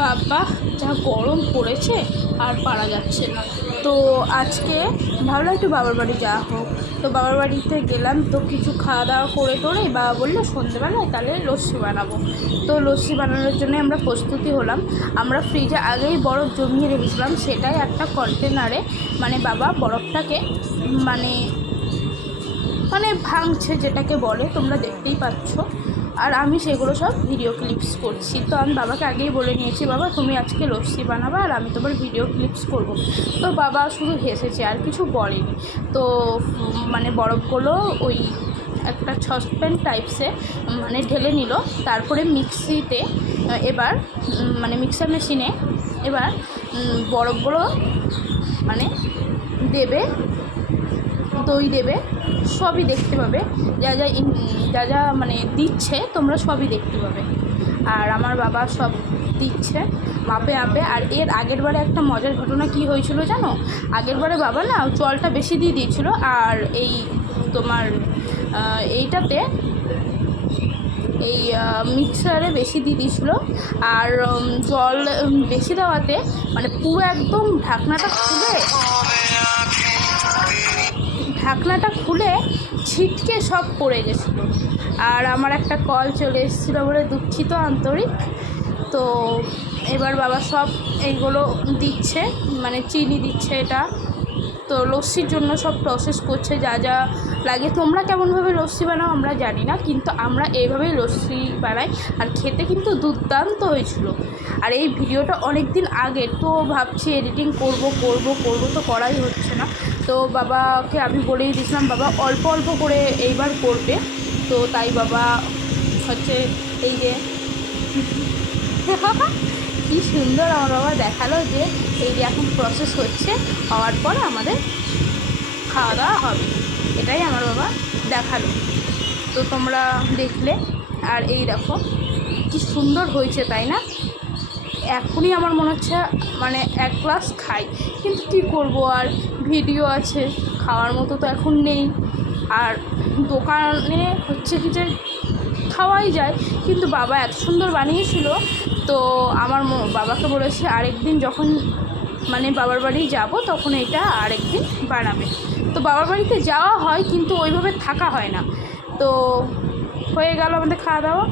বাবা যা গরম পড়েছে আর পারা যাচ্ছে না। তো আজকে ভাবলাম একটু বাবার বাড়ি যাওয়া হোক। তো বাবার বাড়িতে গেলাম, তো কিছু খাওয়া দাওয়া করে টোরে বাবা বললো সন্ধ্যেবেলায় তাহলে লস্যি বানাবো। তো লস্যি বানানোর জন্য আমরা প্রস্তুতি হলাম। আমরা ফ্রিজে আগেই বরফ জমিয়ে রেখেছিলাম, সেটাই একটা কন্টেনারে মানে বাবা বরফটাকে মানে মানে ভাঙছে, যেটাকে বলে তোমরা দেখতেই পাচ্ছ। আর আমি সেগুলো সব ভিডিও ক্লিপস করছি। তো আমি বাবাকে আগেই বলে নিয়েছি, বাবা তুমি আজকে লস্যি বানাবা আর আমি তোমার ভিডিও ক্লিপস করব। তো বাবা শুধু হেসেছে আর কিছু বলেনি। তো মানে বরফগুলো ওই একটা সসপ্যান টাইপসে মানে ঢেলে নিল। তারপরে মিক্সিতে এবার মানে মিক্সার মেশিনে এবার বরফগুলো মানে দেবে, দই দেবে, সবই দেখতে পাবে। যা যা মানে দিচ্ছে তোমরা সবই দেখতে পাবে। আর আমার বাবা সব দিচ্ছে মাপে মাপে। আর এর আগের বারে একটা মজার ঘটনা কি হয়েছিল জানো? আগের বারে বাবা না জলটা বেশি দিয়ে দিয়েছিল, আর এই তোমার এইটাতে এই মিক্সারে বেশি দিয়ে দিয়েছিলো। আর জল বেশি দেওয়াতে মানে পুরো একদম ঢাকনাটা খুলে ছিটকে সব পড়ে গেছিলো। আর আমার একটা কল চলে এসেছিলো বলে দুঃখিত আন্তরিক। তো এবার বাবা সব এইগুলো দিচ্ছে, মানে চিনি দিচ্ছে এটা। তো লস্যির জন্য সব প্রসেস করছে যা যা লাগে। তোমরা কেমনভাবে লস্যি বানাও আমরা জানি না, কিন্তু আমরা এইভাবেই লস্যি বানাই। আর খেতে কিন্তু দুর্দান্ত হয়েছিল। আর এই ভিডিওটা অনেক দিন আগে, তো ভাবছি এডিটিং করব তো করাই হচ্ছে না। তো বাবাকে আমি বলেই দিয়েছিলাম বাবা অল্প অল্প করে এইবার করবে। তো তাই বাবা হচ্ছে এই যে কি সুন্দর আমার বাবা দেখালো যে এই যে এখন প্রসেস হচ্ছে, হওয়ার পর আমাদের খাওয়া দাওয়া হবে, এটাই আমার বাবা দেখালো। তো তোমরা দেখলে। আর এই দেখো কি সুন্দর হয়েছে, তাই না? এখনই আমার মনে হচ্ছে মানে এক গ্লাস খাই, কিন্তু কী করব, আর ভিডিও আছে, খাওয়ার মতো তো এখন নেই। আর দোকানে হচ্ছে কি যে খাওয়াই যায়, কিন্তু বাবা এত সুন্দর বানিয়েছিল। তো আমার বাবাকে বলেছে আরেকদিন যখন মানে বাবার বাড়ি যাব তখন এটা আরেকদিন বানাবে। তো বাবার বাড়িতে যাওয়া হয় কিন্তু ওইভাবে থাকা হয় না। তো হয়ে গেল আমাদের খাওয়া দাওয়া।